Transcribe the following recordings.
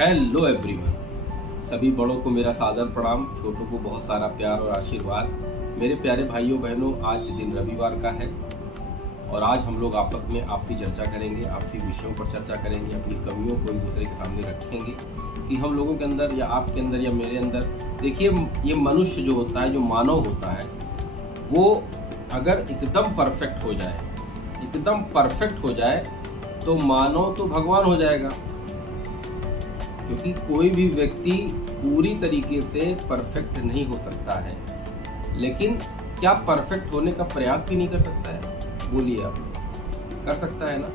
Hello everyone, सभी बड़ों को मेरा सादर प्रणाम, छोटों को बहुत सारा प्यार और आशीर्वाद। मेरे प्यारे भाइयों बहनों, आज दिन रविवार का है और आज हम लोग आपस में आपसी चर्चा करेंगे, आपसी विषयों पर चर्चा करेंगे, अपनी कमियों को एक दूसरे के सामने रखेंगे कि हम लोगों के अंदर या आपके अंदर या मेरे अंदर। देखिए, ये मनुष्य जो होता है, जो मानव होता है, वो अगर एकदम परफेक्ट हो जाए तो मानव तो भगवान हो जाएगा, क्योंकि कोई भी व्यक्ति पूरी तरीके से परफेक्ट नहीं हो सकता है। लेकिन क्या परफेक्ट होने का प्रयास भी नहीं कर सकता है? बोलिए, आप कर सकता है ना?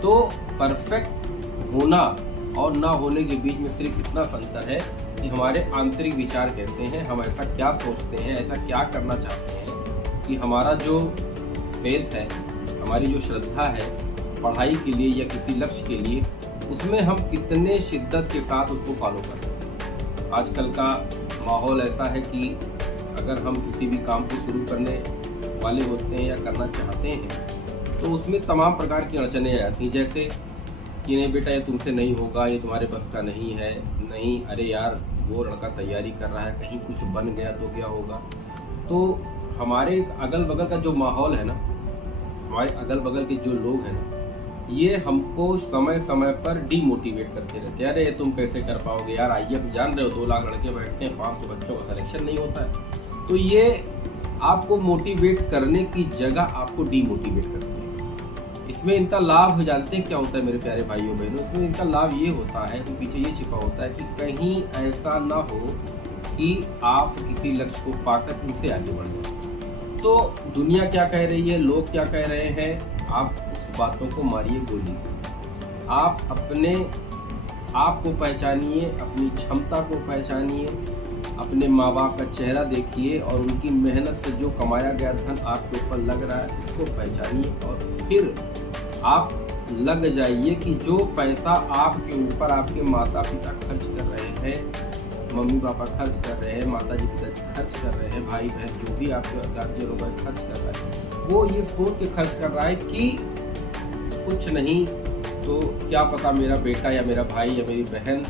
तो परफेक्ट होना और ना होने के बीच में सिर्फ इतना अंतर है कि हमारे आंतरिक विचार कैसे हैं, हम ऐसा क्या सोचते हैं, ऐसा क्या करना चाहते हैं कि हमारा जो फेथ है, हमारी जो श्रद्धा है पढ़ाई के लिए या किसी लक्ष्य के लिए, उसमें हम कितने शिद्दत के साथ उसको फॉलो करते हैं। आजकल का माहौल ऐसा है कि अगर हम किसी भी काम को शुरू करने वाले होते हैं या करना चाहते हैं तो उसमें तमाम प्रकार की अड़चनें आ जाती हैं, जैसे कि नहीं बेटा, ये तुमसे नहीं होगा, ये तुम्हारे बस का नहीं है, नहीं, अरे यार वो लड़का तैयारी कर रहा है, कहीं कुछ बन गया तो क्या होगा। तो हमारे अगल बगल का जो माहौल है ना, हमारे अगल बगल के जो लोग हैं ना, ये हमको समय समय पर डीमोटिवेट करते रहते हैं। अरे तुम कैसे कर पाओगे यार, आईएएस जान रहे हो 2 लाख लड़के बैठते हैं, 500 बच्चों का सिलेक्शन नहीं होता है। तो ये आपको मोटिवेट करने की जगह आपको डीमोटिवेट करते हैं। इसमें इनका लाभ जानते हैं क्या होता है मेरे प्यारे भाइयों बहनों? इसमें इनका लाभ ये होता है कि पीछे ये छिपा होता है कि कहीं ऐसा ना हो कि आप किसी लक्ष्य को पाकर इनसे आगे बढ़ जाए। तो दुनिया क्या कह रही है, लोग क्या कह रहे हैं, आप उस बातों को मारिए गोली। आप अपने आप को पहचानिए, अपनी क्षमता को पहचानिए, अपने माँ बाप का चेहरा देखिए और उनकी मेहनत से जो कमाया गया धन आपके ऊपर लग रहा है उसको पहचानिए, और फिर आप लग जाइए कि जो पैसा आपके ऊपर आपके माता पिता खर्च कर रहे हैं, मम्मी पापा खर्च कर रहे हैं, माता जी पिताजी खर्च कर रहे हैं, भाई बहन जो भी आपके गार्जियन होगा खर्च कर रहा है, वो ये सोच के खर्च कर रहा है कि कुछ नहीं तो क्या पता मेरा बेटा या मेरा भाई या मेरी बहन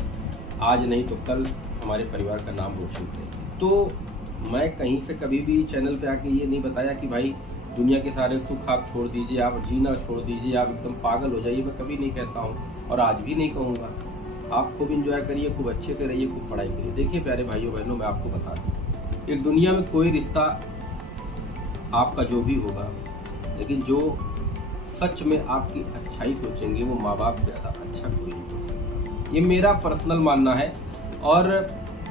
आज नहीं तो कल हमारे परिवार का नाम रोशन करेगी। तो मैं कहीं से कभी भी चैनल पे आके ये नहीं बताया कि भाई दुनिया के सारे सुख आप छोड़ दीजिए, आप जीना छोड़ दीजिए, आप एकदम पागल हो जाइए। मैं कभी नहीं कहता हूँ और आज भी नहीं कहूँगा। आप खूब इंजॉय करिए, खूब अच्छे से रहिए, खूब पढ़ाई करिए। देखिए प्यारे भाइयों बहनों, मैं आपको बता दूँ, इस दुनिया में कोई रिश्ता आपका जो भी होगा, लेकिन जो सच में आपकी अच्छाई सोचेंगे वो माँ बाप से ज़्यादा अच्छा कोई नहीं सोच सकता। ये मेरा पर्सनल मानना है। और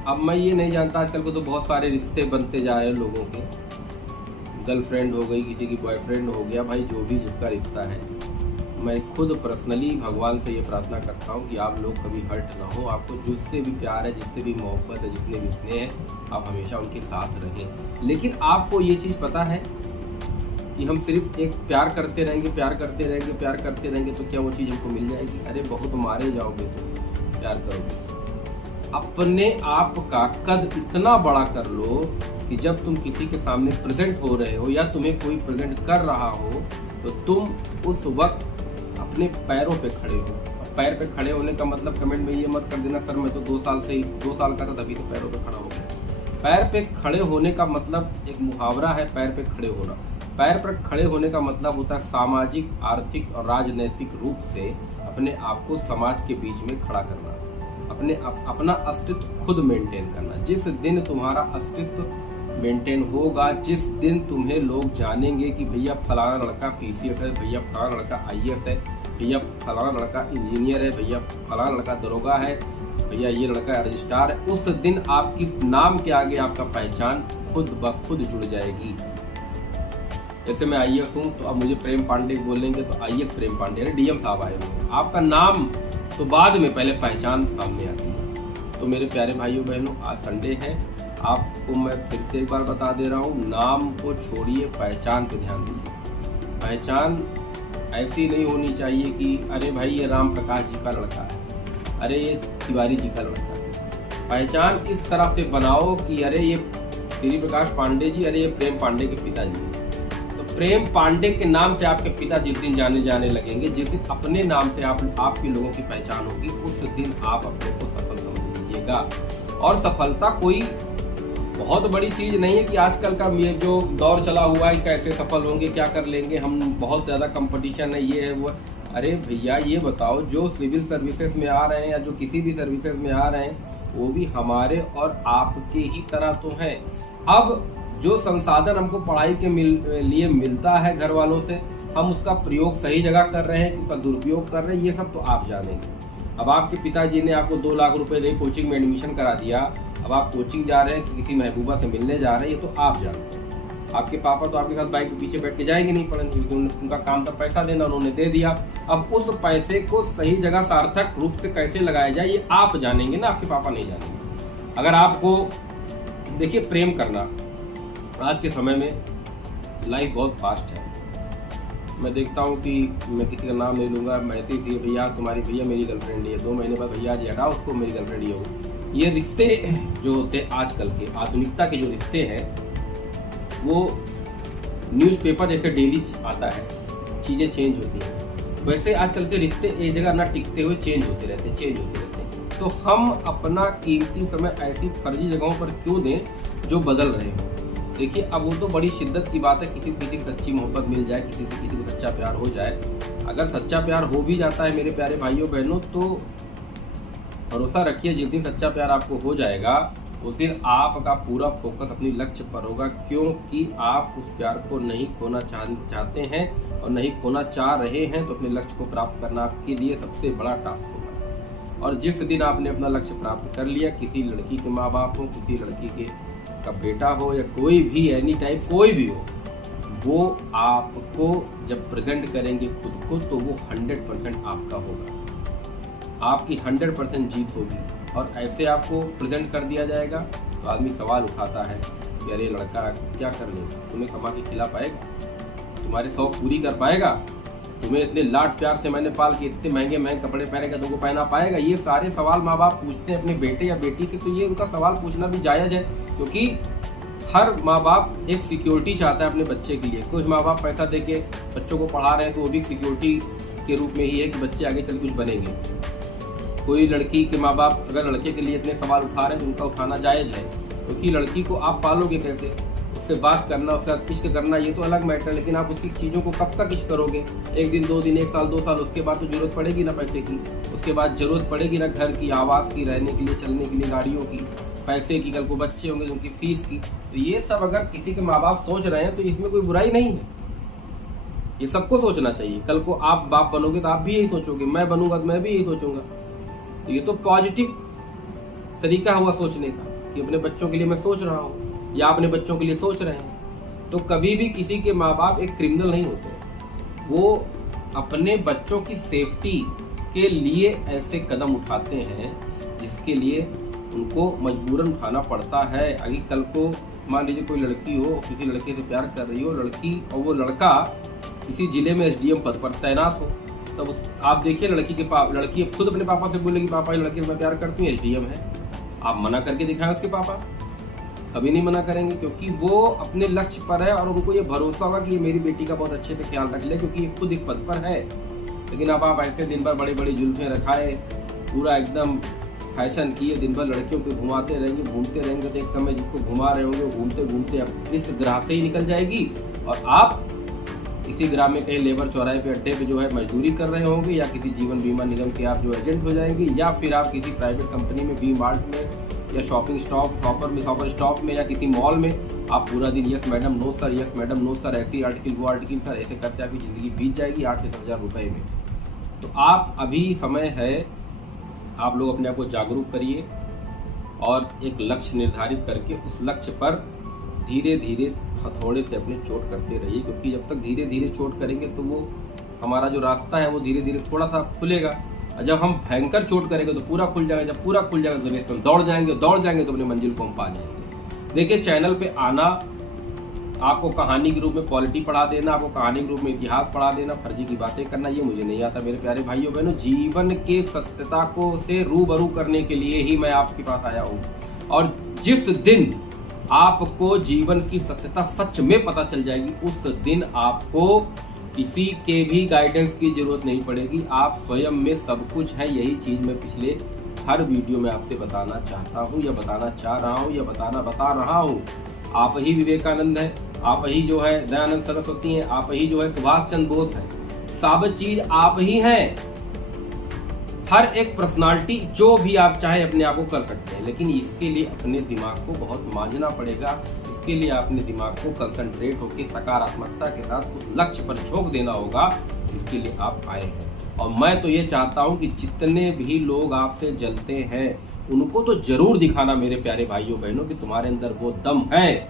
अब मैं ये नहीं जानता, आजकल को तो बहुत सारे रिश्ते बनते जा रहे हैं लोगों के, गर्लफ्रेंड हो गई, किसी की बॉयफ्रेंड हो गया, भाई जो भी जिसका रिश्ता है। मैं खुद पर्सनली भगवान से ये प्रार्थना करता हूँ कि आप लोग कभी हर्ट ना हो, आपको जिससे भी प्यार है, जिससे भी मोहब्बत है, जिसने भी स्नेह है, आप हमेशा उनके साथ रहें। लेकिन आपको ये चीज़ पता है कि हम सिर्फ एक प्यार करते रहेंगे तो क्या वो चीज़ हमको मिल जाएगी? अरे बहुत मारे जाओगे तो प्यार करोगे। अपने आप का कद इतना बड़ा कर लो कि जब तुम किसी के सामने प्रेजेंट हो रहे हो या तुम्हें कोई प्रेजेंट कर रहा हो तो तुम उस वक्त अपने पैरों पे खड़े हो। और पैर पे खड़े होने का मतलब कमेंट में ये मत कर देना सर मैं तो 2 साल का था तभी तो पैरों पे खड़ा हो गया। पैर पे खड़े होने का मतलब एक मुहावरा है, पैर पे खड़े होना। पैर पर खड़े होने का मतलब होता है सामाजिक, आर्थिक और राजनैतिक रूप से अपने आप को समाज के बीच में खड़ा करना, अपना अस्तित्व खुद मेंटेन करना। जिस दिन तुम्हारा अस्तित्व मेंटेन होगा, जिस दिन तुम्हें लोग जानेंगे कि भैया फलाना लड़का पीसीएस है, भैया फलाना लड़का आईएएस है, भैया फलाना लड़का इंजीनियर है, भैया फलाना लड़का दरोगा है, भैया ये लड़का रजिस्ट्रार है, उस दिन आपकी नाम के आगे आपका पहचान खुद ब खुद जुड़ जाएगी। जैसे मैं आईएएस हूँ तो अब मुझे प्रेम पांडे बोलेंगे तो आईएएस प्रेम पांडे है, डीएम साहब आए हुए, आपका नाम तो बाद में, पहले पहचान सामने आती है। तो मेरे प्यारे भाइयों बहनों, आज संडे है, आपको मैं फिर से एक बार बता दे रहा हूँ, नाम को छोड़िए, पहचान पे ध्यान दीजिए। पहचान ऐसी नहीं होनी चाहिए कि अरे भाई ये राम प्रकाश जी का लड़का है, अरे ये तिवारी जी का लड़का है। पहचान इस तरह से बनाओ कि अरे ये श्री प्रकाश पांडे जी, अरे ये प्रेम पांडे के पिताजी। तो प्रेम पांडे के नाम से आपके पिता जिस दिन जाने लगेंगे, जिस दिन अपने नाम से आपके लोगों की पहचान होगी, उस दिन आप अपने को सफल समझ लीजिएगा। और सफलता कोई बहुत बड़ी चीज नहीं है कि आजकल का ये जो दौर चला हुआ है कैसे सफल होंगे, क्या कर लेंगे हम, बहुत ज्यादा कंपटीशन है, ये है वो। अरे भैया ये बताओ, जो सिविल सर्विसेज में आ रहे हैं या जो किसी भी सर्विसेज में आ रहे हैं, वो भी हमारे और आपके ही तरह तो हैं। अब जो संसाधन हमको पढ़ाई के लिए मिलता है घर वालों से, हम उसका प्रयोग सही जगह कर रहे हैं कि उसका दुरुपयोग कर रहे हैं, ये सब तो आप जानेंगे। अब आपके पिताजी ने आपको 2 लाख रुपए दे कोचिंग में एडमिशन करा दिया, अब आप कोचिंग जा रहे हैं कि किसी महबूबा से मिलने जा रहे हैं, ये तो आप जानते हैं। आपके पापा तो आपके साथ बाइक के पीछे बैठ के जाएंगे नहीं पढ़ेंगे, क्योंकि उनका काम था पैसा देना, उन्होंने दे दिया। अब उस पैसे को सही जगह सार्थक रूप से कैसे लगाया जाए, ये आप जानेंगे ना, आपके पापा नहीं जानेंगे। अगर आपको देखिए, प्रेम करना आज के समय में, लाइफ बहुत फास्ट है। मैं देखता हूँ कि मैं किसी का नाम नहीं लूँगा, मैसेज दिए भैया तुम्हारी भैया मेरी गर्लफ्रेंड है, 2 महीने बाद भैया जी हटाओ उसको, मेरी गर्लफ्रेंड ये हो। ये रिश्ते जो होते हैं आजकल के, आधुनिकता के जो रिश्ते हैं, वो न्यूज़पेपर जैसे डेली आता है, चीज़ें चेंज होती हैं, वैसे आजकल के रिश्ते एक जगह ना टिकते हुए चेंज होते रहते हैं। तो हम अपना कीमती समय ऐसी फर्जी जगहों पर क्यों दें जो बदल रहे हो। देखिए, अब वो तो बड़ी शिद्दत की बात है, किसी को सच्ची मोहब्बत मिल जाए, किसी को सच्चा प्यार हो जाए। अगर सच्चा प्यार हो भी जाता है मेरे प्यारे भाइयों बहनों, तो भरोसा रखिए, जिस दिन सच्चा प्यार आपको हो जाएगा, उस दिन आपका पूरा फोकस अपनी लक्ष्य पर होगा, क्योंकि आप उस प्यार को नहीं खोना चाहते हैं और नहीं खोना चाह रहे हैं। तो अपने लक्ष्य को प्राप्त करना आपके लिए सबसे बड़ा टास्क होगा। और जिस दिन आपने अपना लक्ष्य प्राप्त कर लिया, किसी लड़की के माँ बाप हो, किसी लड़की के का बेटा हो, या कोई भी एनी टाइप कोई भी हो, वो आपको जब प्रेजेंट करेंगे खुद को, तो वो 100% आपका होगा, आपकी 100% जीत होगी। और ऐसे आपको प्रेजेंट कर दिया जाएगा तो आदमी सवाल उठाता है कि अरे लड़का क्या कर लेगा, तुम्हें कमा के खिला पाएगा, तुम्हारे शौक पूरी कर पाएगा, तुम्हें इतने लाड प्यार से मैंने पाल के इतने महंगे महंगे कपड़े पहनेगा, तुमको पहना पाएगा। ये सारे सवाल माँ बाप पूछते हैं अपने बेटे या बेटी से। तो ये उनका सवाल पूछना भी जायज़ है, क्योंकि हर माँ बाप एक सिक्योरिटी चाहता है अपने बच्चे के लिए। कुछ माँ बाप पैसा दे के बच्चों को पढ़ा रहे हैं तो वो भी सिक्योरिटी के रूप में ही है कि बच्चे आगे चल कुछ बनेंगे। कोई लड़की के माँ बाप अगर लड़के के लिए इतने सवाल उठा रहे हैं तो उनका उठाना जायज़ है, क्योंकि लड़की को आप पालोगे कैसे, उससे बात करना, उसके साथ इश्क करना, ये तो अलग मैटर है, लेकिन आप उसकी चीज़ों को कब तक इश्क करोगे, 1 दिन 2 दिन 1 साल 2 साल, उसके बाद तो जरूरत पड़ेगी ना पैसे की, उसके बाद जरूरत पड़ेगी ना घर की, आवास की, रहने के लिए, चलने के लिए, गाड़ियों की, पैसे की, कल को बच्चे होंगे उनकी फीस की। तो ये सब अगर किसी के माँ बाप सोच रहे हैं तो इसमें कोई बुराई नहीं है, ये सबको सोचना चाहिए। कल को आप बाप बनोगे तो आप भी यही सोचोगे, मैं बनूंगा तो मैं भी यही सोचूंगा। तो ये तो पॉजिटिव तरीका हुआ सोचने का कि अपने बच्चों के लिए मैं सोच रहा हूँ या अपने बच्चों के लिए सोच रहे हैं। तो कभी भी किसी के माँ बाप एक क्रिमिनल नहीं होते, वो अपने बच्चों की सेफ्टी के लिए ऐसे कदम उठाते हैं जिसके लिए उनको मजबूरन उठाना पड़ता है। अगर कल को मान लीजिए कोई लड़की हो, किसी लड़के से प्यार कर रही हो लड़की, और वो लड़का किसी जिले में SDM पद पर तैनात हो, तब आप देखिए लड़की खुद अपने पापा से बोलेगी पापा ये लड़के से मैं प्यार करती हूँ, SDM है, आप मना करके दिखाएं उसके पापा, कभी नहीं मना करेंगे, क्योंकि वो अपने लक्ष्य पर है और उनको ये भरोसा होगा कि ये मेरी बेटी का बहुत अच्छे से ख्याल रख ले, क्योंकि ये खुद एक पद पर है। लेकिन अब आप ऐसे दिन भर बड़ी बड़ी जुल्फें रखाए, पूरा एकदम फैशन किए, दिन भर लड़कियों को घुमाते रहेंगे, घूमते रहेंगे, तो एक समय जिसको घुमा रहे होंगे घूमते घूमते अब इस ग्राह से ही निकल जाएगी और आप किसी ग्राम में कहीं लेबर चौराहे पे अड्डे पे जो है मजदूरी कर रहे होंगे, या किसी जीवन बीमा निगम के आप जो एजेंट हो जाएंगे, या फिर आप किसी प्राइवेट कंपनी में V-Mart में या शॉपिंग शॉपर स्टॉप में या किसी मॉल में आप पूरा दिन yes madam no sir, yes madam no sir, ऐसी आर्टिकल वो आर्टिकल सर, ऐसे करते आपकी ज़िंदगी बीत जाएगी 8 से 10 हज़ार रुपये में। तो आप अभी समय है, आप लोग अपने आप को जागरूक करिए और एक लक्ष्य निर्धारित करके उस लक्ष्य पर धीरे धीरे हथौड़े से अपने चोट करते रहिए, क्योंकि जब तक धीरे धीरे चोट करेंगे तो वो हमारा जो रास्ता है वो धीरे धीरे थोड़ा सा खुलेगा, और जब हम भयंकर चोट करेंगे तो पूरा खुल जाएगा। जब पूरा खुल जाएगा तो रेस में दौड़ जाएंगे तो अपनी मंजिल को हम पा जाएंगे। देखिए, चैनल पे आना, आपको कहानी के रूप में पॉलिटी पढ़ा देना, आपको कहानी के रूप में इतिहास पढ़ा देना, फर्जी की बातें करना, ये मुझे नहीं आता मेरे प्यारे भाइयों बहनों। जीवन के सत्यता को से रूबरू करने के लिए ही मैं आपके पास आया हूँ। और जिस दिन आपको जीवन की सत्यता सच में पता चल जाएगी, उस दिन आपको किसी के भी गाइडेंस की जरूरत नहीं पड़ेगी। आप स्वयं में सब कुछ है। यही चीज मैं पिछले हर वीडियो में आपसे बताना चाहता हूँ, या बताना चाह रहा हूँ, या बता रहा हूँ। आप ही विवेकानंद है, आप ही जो है दयानंद सरस्वती हैं, आप ही जो है सुभाष चंद्र बोस हैं, सब चीज आप ही हैं। हर एक पर्सनालिटी जो भी आप चाहे अपने आप को कर सकते हैं, लेकिन इसके लिए अपने दिमाग को बहुत मांझना पड़ेगा। इसके लिए अपने दिमाग को कंसंट्रेट होकर सकारात्मकता के साथ उस लक्ष्य पर झोंक देना होगा। इसके लिए आप आए हैं। और मैं तो ये चाहता हूं कि जितने भी लोग आपसे जलते हैं उनको तो जरूर दिखाना मेरे प्यारे भाइयों बहनों कि तुम्हारे अंदर वो दम है,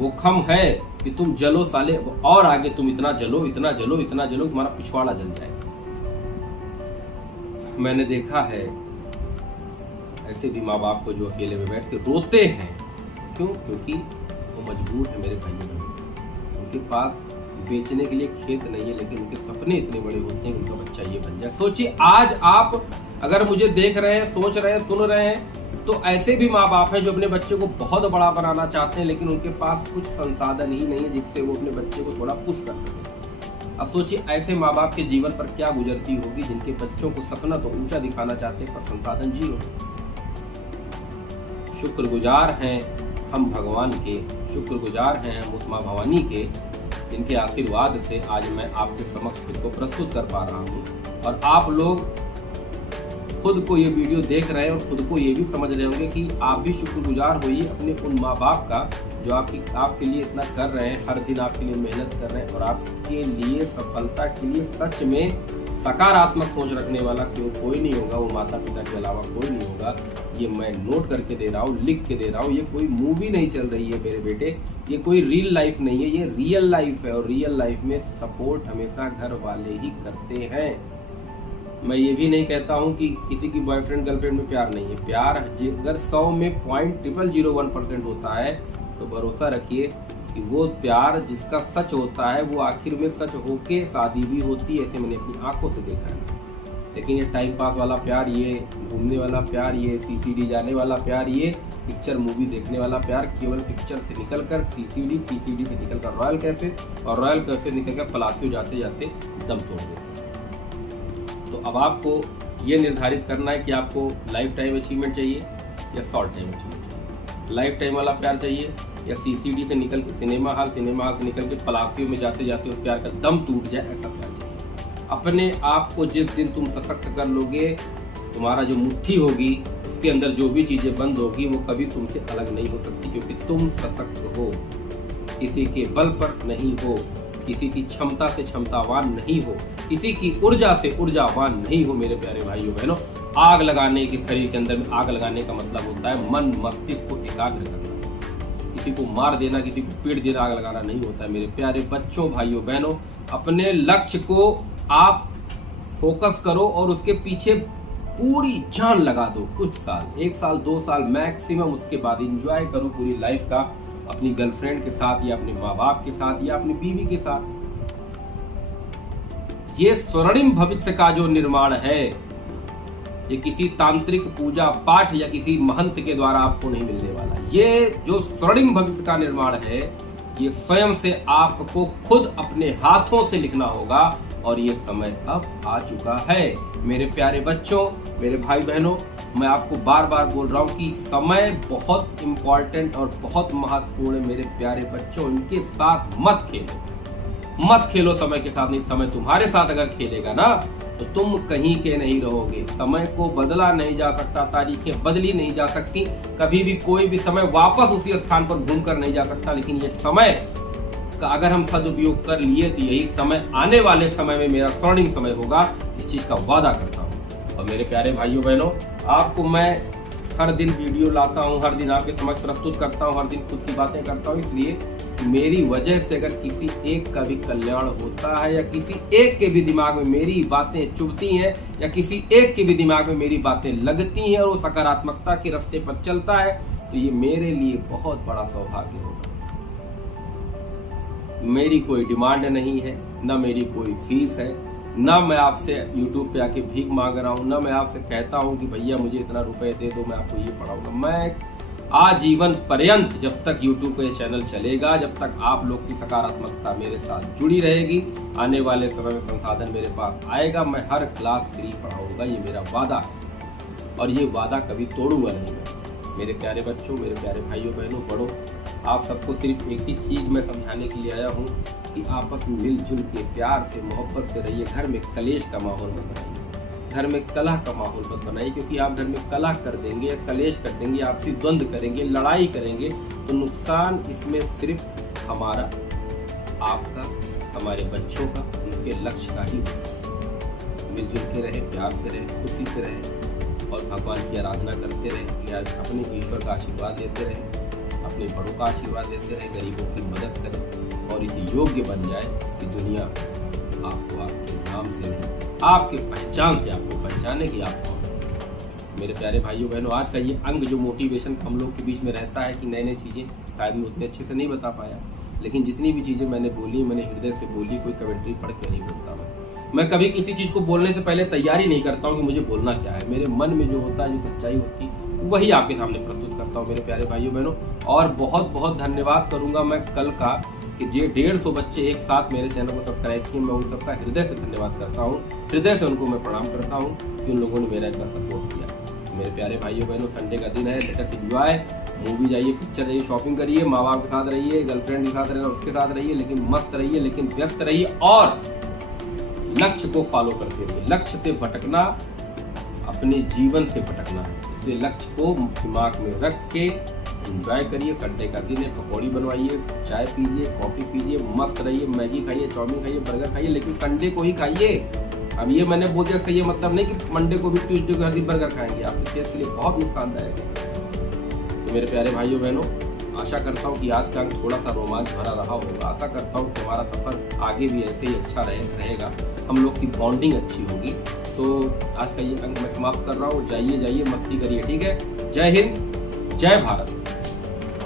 वो खम है कि तुम जलो साले, और आगे तुम इतना जलो, इतना जलो, इतना जलो, तुम्हारा पिछवाड़ा जल जाए। मैंने देखा है ऐसे भी माँ बाप को जो अकेले में बैठ के रोते हैं। क्यों? क्योंकि वो मजबूर है मेरे भाइयों बहनों। उनके पास बेचने के लिए खेत नहीं है, लेकिन उनके सपने इतने बड़े होते हैं कि उनका बच्चा ये बन जाए। सोचिए, आज आप अगर मुझे देख रहे हैं, सोच रहे हैं, सुन रहे हैं, तो ऐसे भी माँ बाप हैं जो अपने बच्चे को बहुत बड़ा बनाना चाहते हैं, लेकिन उनके पास कुछ संसाधन ही नहीं है जिससे वो अपने बच्चे को थोड़ा पुश कर सके। अब सोचिए ऐसे माँ बाप के जीवन पर क्या गुजरती होगी जिनके बच्चों को सपना तो ऊंचा दिखाना चाहते हैं पर संसाधन जीरो। शुक्रगुजार हैं हम भगवान के, शुक्रगुजार हैं हम उस माँ भवानी के, जिनके आशीर्वाद से आज मैं आपके समक्ष खुद को प्रस्तुत कर पा रहा हूँ। और आप लोग खुद को ये वीडियो देख रहे हैं और खुद को ये भी समझ रहे होंगे कि आप भी शुक्रगुजार होइए अपने उन माँ बाप का जो आपके लिए इतना कर रहे हैं, हर दिन आपके लिए मेहनत कर रहे हैं, और आपके लिए सफलता के लिए सच में सकारात्मक सोच रखने वाला क्यों कोई नहीं होगा, वो माता पिता के अलावा कोई नहीं होगा। ये मैं नोट करके दे रहा हूँ, लिख के दे रहा हूँ। ये कोई मूवी नहीं चल रही है मेरे बेटे, ये कोई रियल लाइफ नहीं है, ये रियल लाइफ है। और रियल लाइफ में सपोर्ट हमेशा घर वाले ही करते हैं। मैं ये भी नहीं कहता हूँ कि किसी की बॉयफ्रेंड गर्लफ्रेंड में प्यार नहीं है। प्यार अगर 100 में 0.001% होता है तो भरोसा रखिए कि वो प्यार जिसका सच होता है वो आखिर में सच होके शादी भी होती है। ऐसे मैंने अपनी आंखों से देखा है। लेकिन ये टाइम पास वाला प्यार, ये घूमने वाला प्यार, ये सीसीडी जाने वाला प्यार, ये पिक्चर मूवी देखने वाला प्यार, केवल पिक्चर से निकलकर सीसीडी से निकलकर रॉयल कैफे, और रॉयल कैफे निकलकर पलासियो जाते जाते दम तोड़ देते। तो अब आपको ये निर्धारित करना है कि आपको लाइफ टाइम अचीवमेंट चाहिए या शॉर्ट टाइम अचीवमेंट चाहिए। लाइफ टाइम वाला प्यार चाहिए या सीसीडी से निकल के सिनेमा हॉल से निकल के पलासियों में जाते जाते उस प्यार का दम टूट जाए, ऐसा प्यार चाहिए। अपने आप को जिस दिन तुम सशक्त कर लोगे, तुम्हारा जो मुट्ठी होगी उसके अंदर जो भी चीजें बंद होगी वो कभी तुमसे अलग नहीं हो सकती, क्योंकि तुम सशक्त हो, किसी के बल पर नहीं हो, किसी की क्षमता से क्षमतावान नहीं हो, किसी की ऊर्जा से ऊर्जावान नहीं हो। मेरे प्यारे भाइयों बहनों, आग लगाने के शरीर के अंदर में आग लगाने का मतलब होता है मन मस्तिष्क को एकाग्र करना। किसी को मार देना, किसी को पीट देना आग लगाना नहीं होता है। मेरे प्यारे बच्चों, भाइयों बहनों, अपने लक्ष्य को आप फोकस करो और उसके पीछे पूरी जान लगा दो। कुछ साल, 1 साल 2 साल मैक्सिमम, उसके बाद एंजॉय करो पूरी लाइफ का, अपनी गर्लफ्रेंड के साथ या अपने माँ बाप के साथ या अपनी बीवी के साथ। ये स्वर्णिम भविष्य का जो निर्माण है, ये किसी तांत्रिक पूजा पाठ या किसी महंत के द्वारा आपको नहीं मिलने वाला। ये जो स्वर्णिम भविष्य का निर्माण है, ये स्वयं से आपको खुद अपने हाथों से लिखना होगा, और ये समय अब आ चुका है। मेरे प्यारे बच्चों, मेरे भाई बहनों, मैं आपको बार बार बोल रहा हूँ कि समय बहुत इंपॉर्टेंट और बहुत महत्वपूर्ण है। मेरे प्यारे बच्चों, इनके साथ मत खेलो समय के साथ। नहीं, समय तुम्हारे साथ अगर खेलेगा ना तो तुम कहीं के नहीं रहोगे। समय को बदला नहीं जा सकता, तारीखें बदली नहीं जा सकती, कभी भी कोई भी समय वापस उसी स्थान पर घूम कर नहीं जा सकता। लेकिन ये समय का अगर हम सदुपयोग कर लिए तो यही समय आने वाले समय में मेरा स्वर्णिम समय होगा, इस चीज का वादा करता हूँ। और मेरे प्यारे भाइयों बहनों, आपको मैं हर दिन वीडियो लाता हूँ, हर दिन आपके समक्ष प्रस्तुत करता हूँ, हर दिन खुद की बातें करता हूँ, इसलिए मेरी वजह से अगर किसी एक का भी कल्याण होता है या किसी एक के भी दिमाग में मेरी बातें चुभती हैं या किसी एक के भी दिमाग में मेरी बातें लगती हैं और वो सकारात्मकता के रास्ते पर चलता है, तो ये मेरे लिए बहुत बड़ा सौभाग्य होगा। मेरी कोई डिमांड नहीं है, ना मेरी कोई फीस है, ना मैं आपसे YouTube पे आके भीख मांग रहा हूँ, ना मैं आपसे कहता हूँ कि भैया मुझे इतना रुपए दे दो मैं आपको ये पढ़ाऊंगा। मैं आजीवन पर्यंत जब तक YouTube का ये चैनल चलेगा, जब तक आप लोग की सकारात्मकता मेरे साथ जुड़ी रहेगी, आने वाले समय में संसाधन मेरे पास आएगा, मैं हर क्लास फ्री पढ़ाऊंगा, ये मेरा वादा है और ये वादा कभी तोड़ूंगा नहीं मैं। मेरे प्यारे बच्चों, मेरे प्यारे भाइयों बहनों, बड़ों, आप सबको सिर्फ एक ही चीज मैं समझाने के लिए आया हूँ कि आपस में मिलजुल के प्यार से मोहब्बत से रहिए। घर में कलेश का माहौल मत बनाइए, घर में कलह का माहौल मत बनाइए, क्योंकि आप घर में कलह कर देंगे या कलेश कर देंगे, आपसी द्वंद्व करेंगे, लड़ाई करेंगे, तो नुकसान इसमें सिर्फ हमारा, आपका, हमारे बच्चों का, उनके लक्ष्य का ही होगा। मिलजुल के रहें, प्यार से रहें, खुशी से रहें और भगवान की आराधना करते रहें, या अपने ईश्वर का आशीर्वाद लेते रहें, अपने बड़ों का आशीर्वाद लेते रहें, गरीबों की मदद करें और इस योग्य बन जाए कि दुनिया आपको आपके नाम से नहीं, आपके पहचान से आपको पहचाने कि आप कौन हैं। मेरे प्यारे भाइयों बहनों, आज का ये अंग जो मोटिवेशन हम लोग के बीच में रहता है कि नई नई चीज़ें शायद मैं उतने अच्छे से नहीं बता पाया, लेकिन जितनी भी चीज़ें मैंने बोली, मैंने हृदय से बोली, कोई कमेंट्री पढ़ के नहीं बोलता मैं कभी किसी चीज़ को बोलने से पहले तैयारी नहीं करता हूँ कि मुझे बोलना क्या है। मेरे मन में जो होता है, जो सच्चाई होती है, वही आपके सामने प्रस्तुत करता हूँ मेरे प्यारे भाइयों बहनों। और बहुत बहुत धन्यवाद करूँगा मैं कल का कि जे 150 बच्चे एक साथ मेरे चैनल को सब्सक्राइब किए, मैं उन सबका हृदय से धन्यवाद करता हूँ, हृदय से उनको मैं प्रणाम करता हूँ कि उन लोगों ने मेरा इतना सपोर्ट किया। मेरे प्यारे भाइयों बहनों, संडे का दिन है, लेट अस एंजॉय, मूवी जाइए, पिक्चर जाइए, शॉपिंग करिए, माँ बाप के साथ रहिए, गर्लफ्रेंड के साथ रहना उसके साथ रहिए, लेकिन मस्त रहिए, लेकिन व्यस्त रहिए और लक्ष्य को फॉलो करते रहिए। लक्ष्य से भटकना अपने जीवन से भटकना है, इसलिए लक्ष्य को दिमाग में रख के एंजॉय करिए। संडे का दिन है, पकौड़ी बनवाइए, चाय पीजिए, कॉफी पीजिए, मस्त रहिए, मैगी खाइए, चाउमीन खाइए, बर्गर खाइए, लेकिन संडे को ही खाइए। अब ये मैंने बोल दिया, इसका ये मतलब नहीं कि मंडे को भी, ट्यूसडे को हर दिन बर्गर खाएंगे, आपकी सेहत के लिए बहुत नुकसानदायक है। तो मेरे प्यारे भाइयों बहनों, आशा करता हूँ कि आज का अंक थोड़ा सा रोमांच भरा रहा होगा। आशा करता हूँ कि हमारा सफर आगे भी ऐसे ही अच्छा रहेगा, हम लोग की बॉन्डिंग अच्छी होगी। तो आज का ये अंक मैं समाप्त कर रहा हूँ। जाइए मस्ती करिए, ठीक है। जय हिंद, जय भारत।